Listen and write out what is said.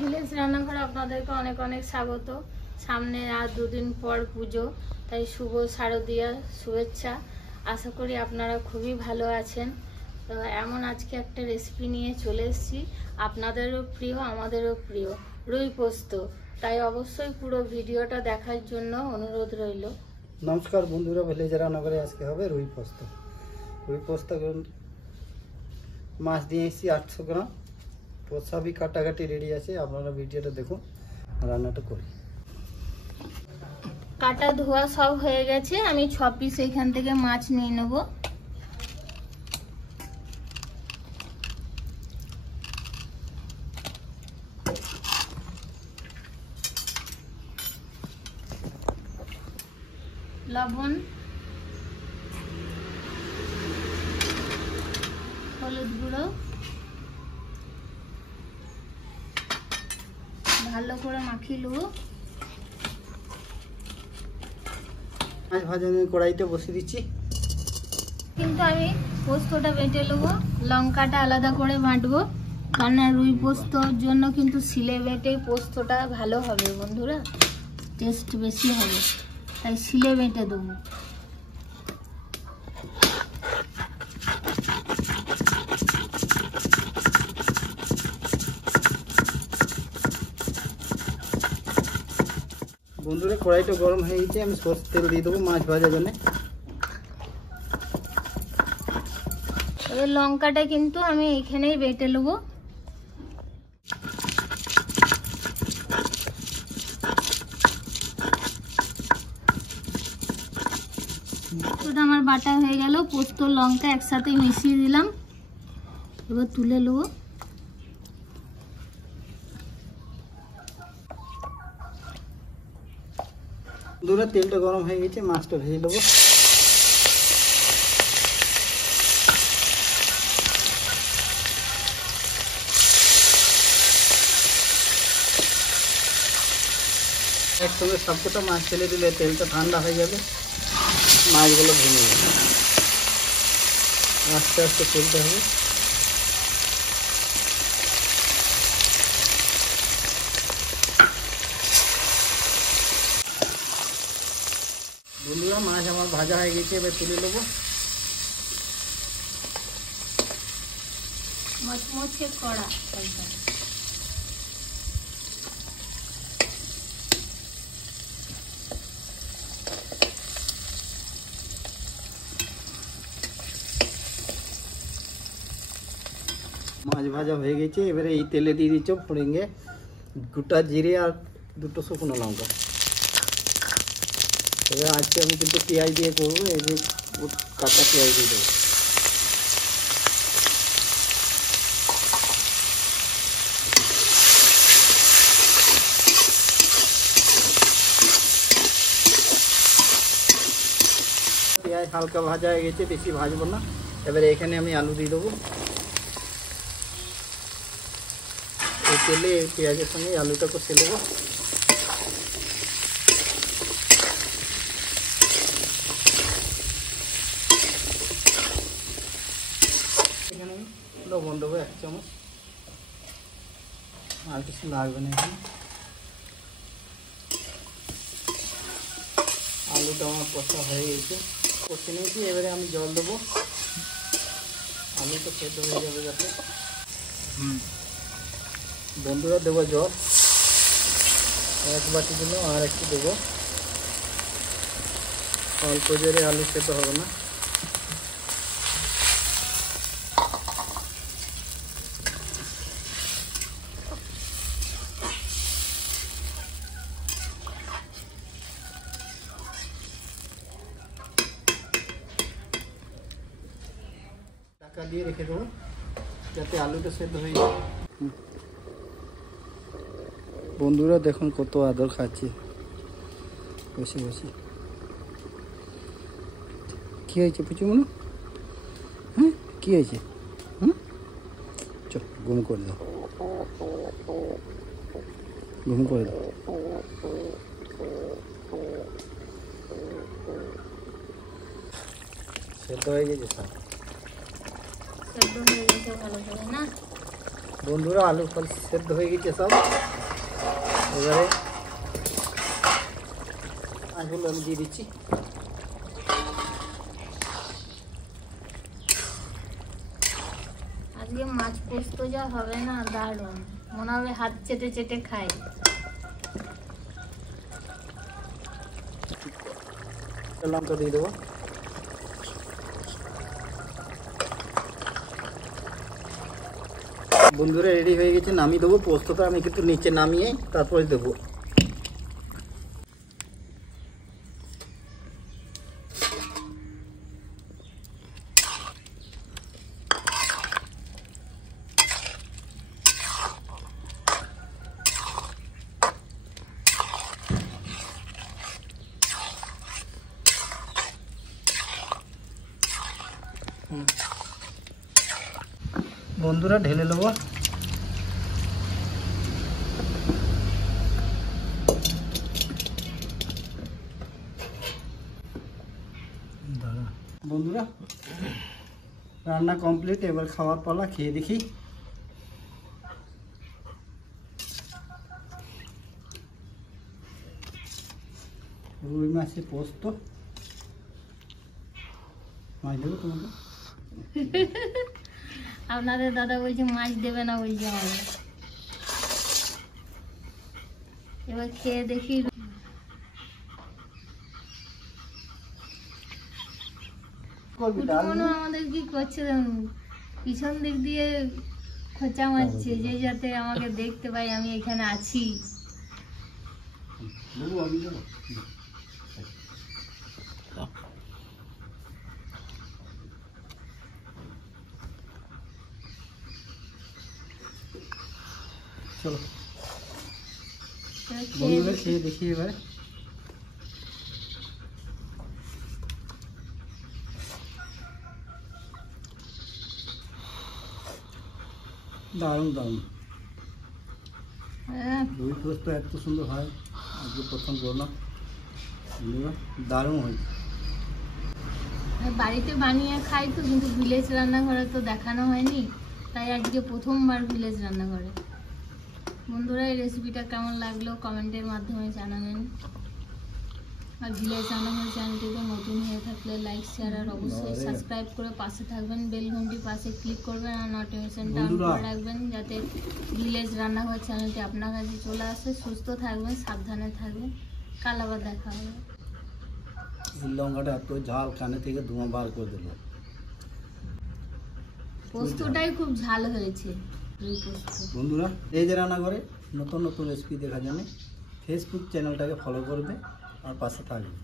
Village রান্নাঘরে আপনাদেরকে অনেক অনেক স্বাগত। সামনে আর দুদিন পর পুজো, তাই শুভ শারদীয়া শুভেচ্ছা। আশা করি আপনারা খুবই ভালো আছেন। তো এমন আজকে একটা রেসিপি নিয়ে চলে এসেছি, আপনাদেরও প্রিয় আমাদেরও প্রিয়, রুই পোস্ত। তাই অবশ্যই পুরো ভিডিওটা দেখার জন্য অনুরোধ রইল। নমস্কার বন্ধুরা, ভিলেজ রান্নাঘরে আজকে হবে রুই পোস্ত। রুই পোস্ত মাছ দিয়ে এসেছি 800 গ্রাম। তো সবই কাটাকাটি রেডি আছে, আপনারা ভিডিওটা দেখুন, রান্নাটা করি। কাটা ধোয়া সব হয়ে গেছে, আমি 6 পিস এখান থেকে মাছ নিয়ে নেব। লবণ, হলুদ গুঁড়ো, ভালো করে মাখিয়ে নেব। মাছ ভাজা আমি কড়াইতে বসিয়ে দিচ্ছি, কিন্তু আমি পোস্তটা বেটে নেবো, লঙ্কাটা আলাদা করে বাটবো, কারণ রুই পোস্তর জন্য কিন্তু শিলে বেটে পোস্তটা ভালো হবে বন্ধুরা, টেস্ট বেশি হবে, তাই শিলে বেটে দেবো। বন্ধুরা কড়াইটা গরম হয়ে গেছে, আমি সরষের তেল দিয়ে দেবো মাছ ভাজার জন্য। এবার লঙ্কাটা কিন্তু আমি এখানেই বেটে নেবো। পোস্তটা আমার বাটা হয়ে গেল, পোস্ত লঙ্কা একসাথে মিশিয়ে দিলাম, এবার তুলে নেবো। বন্ধুরা তেলটা গরম হয়ে গেছে, মাছটা ভেজে নেবো। একসঙ্গে সবকটা মাছ ফেলে দিলে তেলটা ঠান্ডা হয়ে যাবে, মাছগুলো ভেঙে যাবে। আস্তে আস্তে তুলতে হবে। বন্ধুরা মাছ আমার ভাজা হয়ে গেছে, এবার তুলে নেবো। মচমচে কড়া মাছ ভাজা হয়ে গেছে, এবারে এই তেলে দিয়ে দিচ্ছ ফোড়েঙ্গে গোটা জিরে আর 2টো শুকনো লঙ্কা। এবার আজকে আমি কিন্তু পেঁয়াজ দিয়ে করবো, এই যে কাঁচা পেঁয়াজ দিয়ে দেবো। পেঁয়াজ হালকা ভাজা হয়ে গেছে, বেশি ভাজবো না। এবারে এখানে আমি আলু দিয়ে দেবো। এই তেলে পেঁয়াজের সঙ্গে আলুটা কষে নেবো। এখানে আমি লবণ দেবো 1 চামচ, আর কিছু লাগবে না। এখানে আলুটা আমার কষা হয়ে গেছে, কষে নিয়েছি। এবারে আমি জল দেবো, আলুটা সেদ্ধ হয়ে যাবে যাতে। বন্ধুরা দেবো জল, 1 বাটি দিলাম, আর একটু দেবো। অল্প জোরে আলু সেদ্ধ হবে না। ঢাকা দিয়ে রেখে দেবো যাতে আলুটা সেদ্ধ হয়ে যায়। বন্ধুরা দেখুন কত আদর খাচ্ছি বসে বসে। কী হয়েছে পুচু মনে? হ্যাঁ কী হয়েছে? চল ঘুম করে দাও, ঘুম করে দাও। সেদ্ধ হয়ে গেছে, সেদ্ধ হয়ে গেছে ভালো করে না? বন্ধুরা আলু ফল সেদ্ধ হয়ে গেছে সব। এবারে আলুগুলো আমি দিয়ে দিচ্ছি। আজকে মাছ পোস্ত যা হবে না, দারুণ, মনে হবে হাত চেটে চেটে খাই। লঙ্কা দিয়ে দেবো। বন্ধুরা রেডি হয়ে গেছে, নামিয়ে দেবো। পোস্তটা আমি কিন্তু নিচে নামিয়ে তারপরে দেবো। বন্ধুরা ঢেলে নেবো। বন্ধুরা রান্না কমপ্লিট, এবার খাওয়ার পালা, খেয়ে দেখি। রুই মাছের পোস্ত। মাছ দেবো তোমাকে? আপনাদের দাদা বলছে মাছ দেবে না, বলছে আমাকে। এবার খেয়ে দেখি। আমাদের কি করছে দেখুন, পিছন দিক দিয়ে খোঁচা মারছে, যে যাতে আমাকে দেখতে পাই আমি এখানে আছি। চলো বন্ধুরা খেয়ে দেখি এবারে। দারুণ দারুণ। রুই পোস্ত এত সুন্দর হয়, আজকে প্রথম করলাম। দারুণ হয়। বাড়িতে বানিয়ে খাই তো, কিন্তু ভিলেজ রান্নাঘরে তো দেখানো হয়নি, তাই আজকে প্রথমবার ভিলেজ রান্নাঘরে। বন্ধুরা এই রেসিপিটা কেমন লাগলো কমেন্টের মাধ্যমে জানাবেন। আর ভিলেজ রান্নাঘর চ্যানেলটিতে নতুন হয়ে থাকলে লাইক শেয়ার আর অবশ্যই সাবস্ক্রাইব করে পাশে থাকবেন। বেল ঘন্টির পাশে ক্লিক করবেন আর নোটিফিকেশনটা অন করে রাখবেন, যাতে ভিলেজ রান্নাঘর চ্যানেলটি আপনার কাছে চলে আসে। সুস্থ থাকবেন, সাবধানে থাকবেন। কাল আবার দেখা হবে। লঙ্কাটা এত ঝাল, কানে থেকে ধোঁয়া বার করে দিল। পোস্তটাই খুব ঝাল হয়েছে। বন্ধুরা এই যে রান্নাঘরে নতুন নতুন রেসিপি দেখার জন্য ফেসবুক চ্যানেলটাকে ফলো করবে আর পাশে থাকবে।